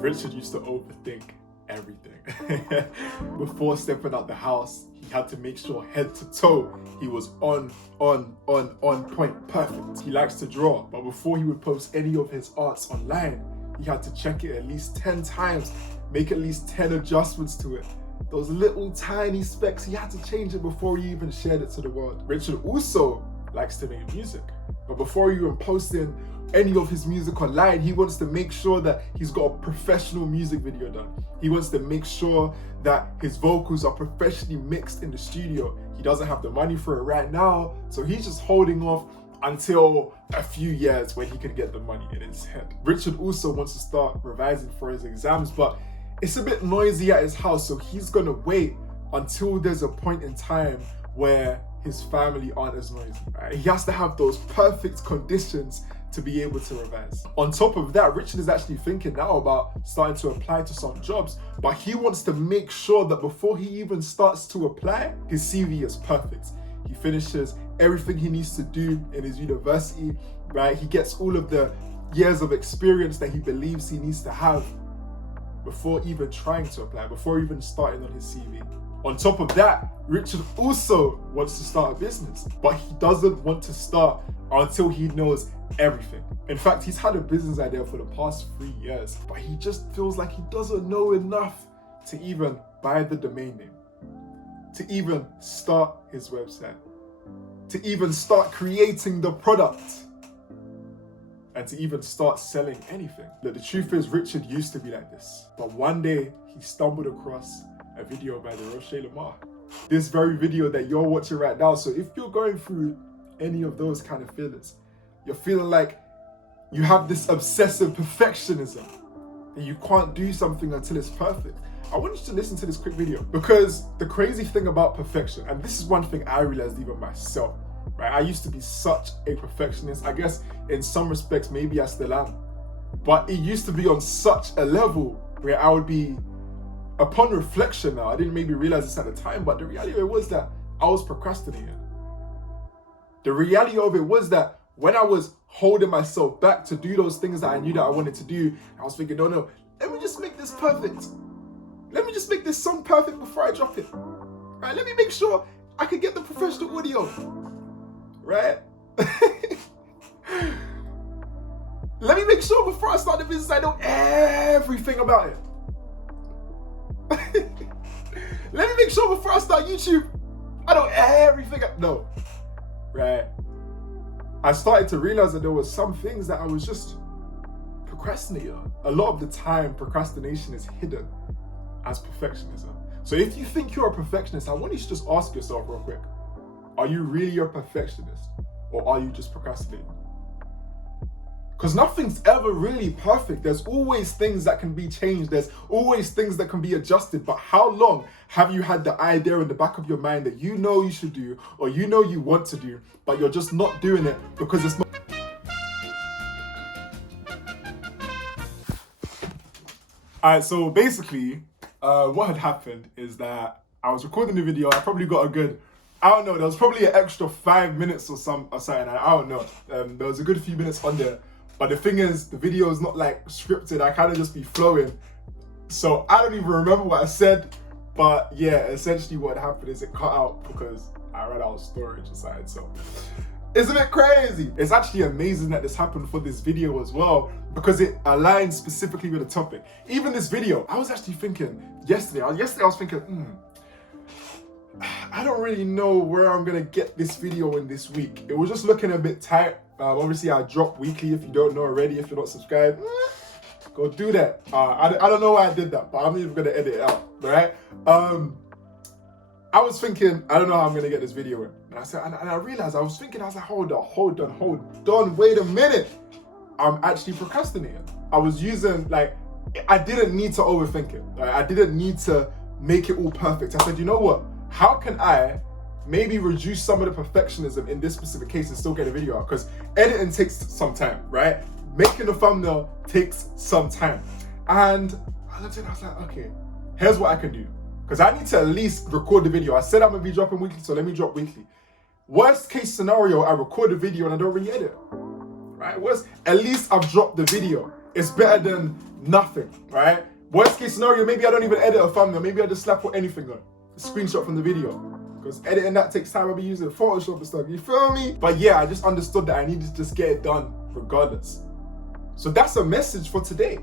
Richard used to overthink everything. Before stepping out the house, he had to make sure head to toe he was on point, perfect. He likes to draw, but before he would post any of his arts online, he had to check it at least 10 times, make at least 10 adjustments to it. Those little tiny specs, he had to change it before he even shared it to the world. Richard also likes to make music, but before even posting any of his music online, he wants to make sure that he's got a professional music video done. He wants to make sure that his vocals are professionally mixed in the studio. He doesn't have the money for it right now, so he's just holding off until a few years when he can get the money in his head. Richard also wants to start revising for his exams, but it's a bit noisy at his house, so he's gonna wait until there's a point in time where his family aren't as noisy. Right? He has to have those perfect conditions to be able to revise. On top of that, Richard is actually thinking now about starting to apply to some jobs, but he wants to make sure that before he even starts to apply, his CV is perfect. He finishes everything he needs to do in his university, right? He gets all of the years of experience that he believes he needs to have before even trying to apply, before even starting on his CV. On top of that, Richard also wants to start a business, but he doesn't want to start until he knows everything. In fact, he's had a business idea for the past 3 years, but he just feels like he doesn't know enough to even buy the domain name, to even start his website, to even start creating the product, and to even start selling anything. Look, the truth is, Richard used to be like this, but one day he stumbled across a video by the Rocher Lamar. This very video that you're watching right now. So if you're going through any of those kind of feelings, you're feeling like you have this obsessive perfectionism and you can't do something until it's perfect, I want you to listen to this quick video, because the crazy thing about perfection, and this is one thing I realized even myself, right? I used to be such a perfectionist. I guess in some respects, maybe I still am, but it used to be on such a level where I would be, upon reflection now, I didn't maybe realize this at the time, but the reality of it was that I was procrastinating. The reality of it was that when I was holding myself back to do those things that I knew that I wanted to do, I was thinking, no, let me just make this perfect. Let me just make this song perfect before I drop it. Right? Let me make sure I can get the professional audio. Right? Let me make sure before I start the business, I know everything about it. Let me make sure before I start YouTube, I know everything. No. Right? I started to realize that there were some things that I was just procrastinating on. A lot of the time, procrastination is hidden as perfectionism. So if you think you're a perfectionist, I want you to just ask yourself real quick, are you really a perfectionist or are you just procrastinating? Because nothing's ever really perfect. There's always things that can be changed. There's always things that can be adjusted. But how long have you had the idea in the back of your mind that you know you should do, or you know you want to do, but you're just not doing it because it's not... Alright, so basically, what had happened is that I was recording the video. I probably got a good, I don't know, there was probably an extra 5 minutes or something. I don't know. There was a good few minutes on there. But the thing is, the video is not like scripted. I kind of just be flowing. So I don't even remember what I said. But yeah, essentially what happened is it cut out because I ran out of storage aside. So it's a bit crazy. It's actually amazing that this happened for this video as well, because it aligns specifically with the topic. Even this video, I was actually thinking yesterday I was thinking, I don't really know where I'm gonna get this video in this week. It was just looking a bit tight. Obviously I drop weekly. If you don't know already, if you're not subscribed, go do that. I don't know why I did that, but I'm not even gonna edit it out, all right? I was thinking, I don't know how I'm gonna get this video in. And I said, and I realized, I was like, hold on, wait a minute. I'm actually procrastinating. I was using, I didn't need to overthink it. Right? I didn't need to make it all perfect. I said, you know what? How can I maybe reduce some of the perfectionism in this specific case and still get a video out? Because editing takes some time, right? Making a thumbnail takes some time. And I looked at it, I was like, okay, here's what I can do. Because I need to at least record the video. I said I'm gonna be dropping weekly, so let me drop weekly. Worst case scenario, I record the video and I don't really edit. Right? Worst, at least I've dropped the video. it's better than nothing, right? Worst case scenario, maybe I don't even edit a thumbnail. Maybe I just slap put anything on. A screenshot from the video. Because editing that takes time. I'll be using Photoshop and stuff. You feel me? But yeah, I just understood that I needed to just get it done regardless. So that's a message for today.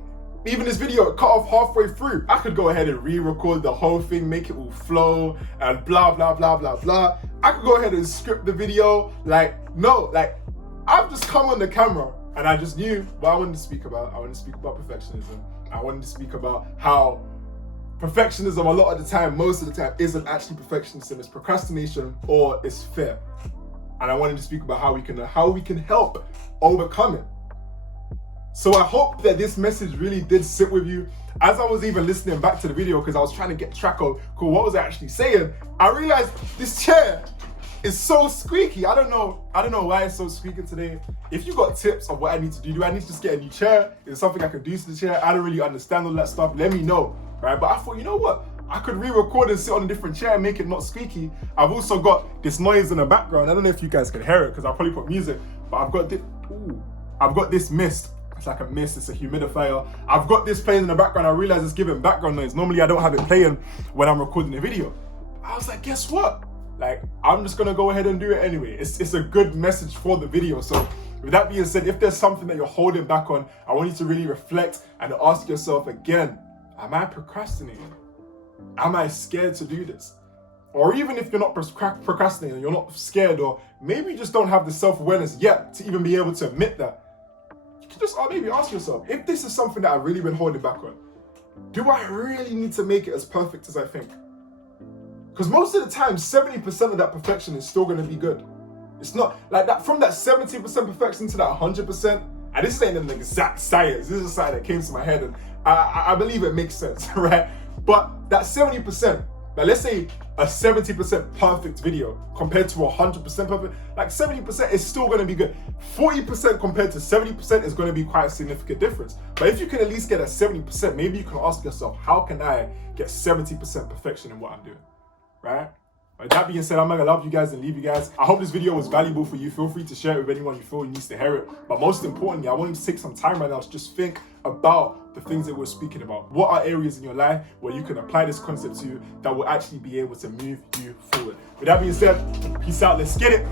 Even this video cut off halfway through. I could go ahead and re-record the whole thing, make it all flow and blah, blah, blah, blah, blah. I could go ahead and script the video. I've just come on the camera and I just knew what I wanted to speak about. I wanted to speak about perfectionism. I wanted to speak about how perfectionism a lot of the time, most of the time, isn't actually perfectionism. It's procrastination or it's fear. And I wanted to speak about how we can help overcome it. So I hope that this message really did sit with you. As I was even listening back to the video, because I was trying to get track of what was I actually saying, I realized this chair is so squeaky. I don't know why it's so squeaky today. If you got tips of what I need to do I need to just get a new chair? Is there something I can do to the chair? I don't really understand all that stuff. Let me know, right? But I thought, you know what? I could re-record and sit on a different chair and make it not squeaky. I've also got this noise in the background. I don't know if you guys can hear it because I'll probably put music, but I've got this mist. It's like a mist, it's a humidifier. I've got this playing in the background. I realize it's giving background noise. Normally I don't have it playing when I'm recording a video. I was like, guess what? I'm just gonna go ahead and do it anyway. It's a good message for the video. So with that being said, if there's something that you're holding back on, I want you to really reflect and ask yourself again, am I procrastinating? Am I scared to do this? Or even if you're not procrastinating, you're not scared, or maybe you just don't have the self-awareness yet to even be able to admit that, you can just maybe ask yourself, if this is something that I've really been holding back on, do I really need to make it as perfect as I think? Because most of the time, 70% of that perfection is still going to be good. It's not like that, from that 70% perfection to that 100%, and this ain't an exact science, this is a science that came to my head, and I believe it makes sense, right? But that 70%, like let's say a 70% perfect video compared to 100% perfect, like 70% is still going to be good. 40% compared to 70% is going to be quite a significant difference. But if you can at least get a 70%, maybe you can ask yourself, how can I get 70% perfection in what I'm doing, right? With that being said, I'm gonna love you guys and leave you guys. I hope this video was valuable for you. Feel free to share it with anyone you feel needs to hear it. But most importantly, I want you to take some time right now to just think about the things that we're speaking about. What are areas in your life where you can apply this concept to that will actually be able to move you forward? With that being said, peace out. Let's get it.